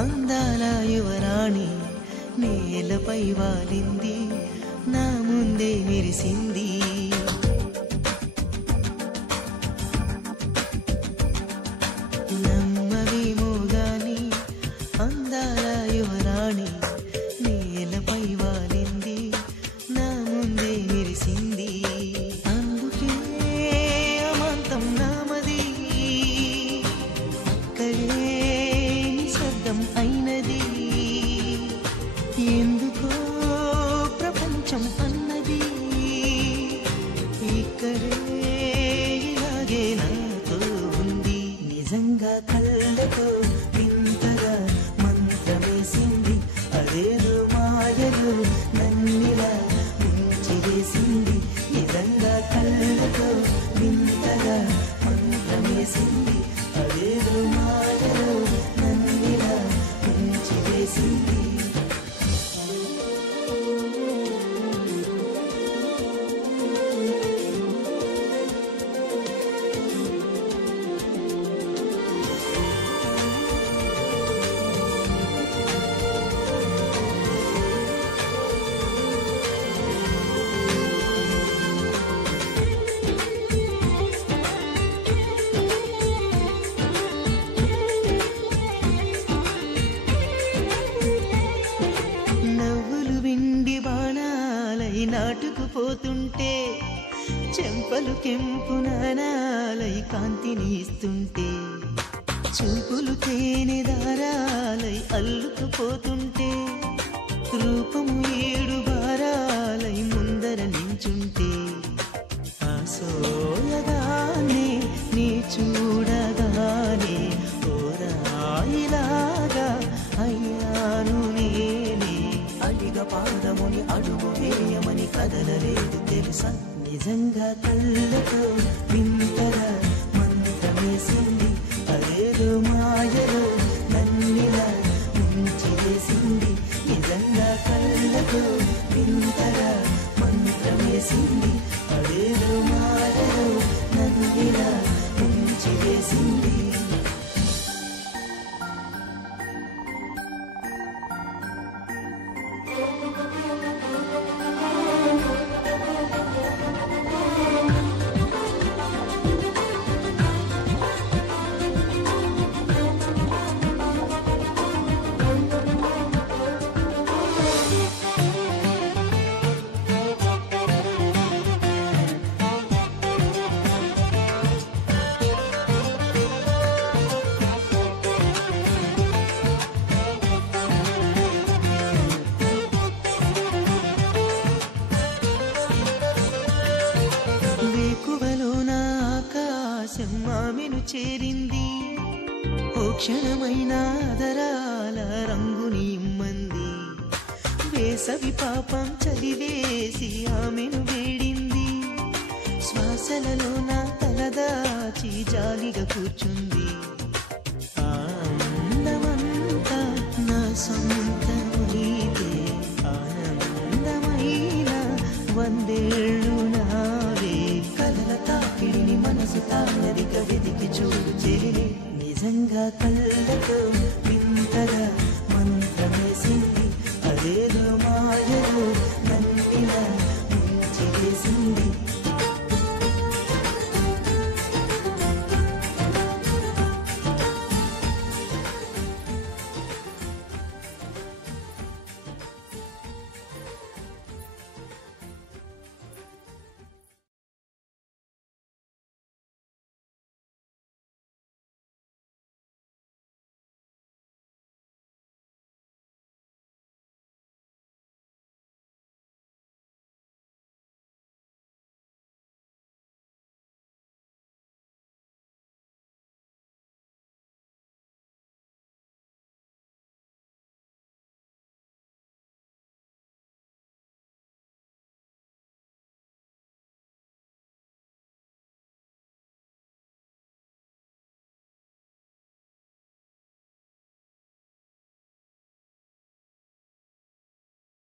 అందాల యువరాణి నేలపై వాలింది, నా ముందే మెరిసింది. నమ్మవేమో గాని అందాల యువరాణి నేలపై వాలింది, నా ముందే మెరిసింది. అందుకే అమాంతం నామది, అక్కడే అయినది. ఎందుకో ప్రపంచం అన్నది, ఇక్కడే ఇలాగే నాతో ఉంది. నిజంగా కళ్ళతో వింతగా మంత్రమేసింది, అదేదో మాయలు నన్నిలా ముంచివేసింది. నిజంగా కళ్ళతో వింతగా మంత్రమేసింది, అదేదో మాయలు నన్నిలా ముంచివేసింది. నాటుకుపోతుంటే చెంపలు కెంపు నానాలై కాంతిని ఇస్తుంటే, చూపులు తేనె దారాలై అల్లుకుపోతుంటే, రూపము 7 భారాలై ముందర నించుంటే, ఆసోయగానే నీ చూడగానే ఓరాయిలాగా అయ్యాను నేనే. అడిగ పాదముని అడుగు వేయమని కదలలేదు తెలుసా. నిజంగా కళ్ళతో వింతగా మంత్రమేసింది, అదేదో మాయలో నన్నిలా ముంచివేసింది. నిజంగా కళ్ళతో వింతగా మంత్రమేసింది, అదేదో మాయలో నన్నిలా ముంచివేసింది. ఆమెను చేరింది, ఓ క్షణమైన ఆదరాల రంగుని ఇమ్మంది. వేసవి పాపం చలివేసి ఆమెను వేడింది, శ్వాసలలో నా తలదాచి జాలిగా కూర్చుంది. ఆనందమంతా నా సొంతమైతే ఆనందమైన 100 ఏళ్ళు నావే. కలల తాకిడిని మనసు తానదిగా వెతికి చూడు చెలి. నిజంగా కళ్ళతో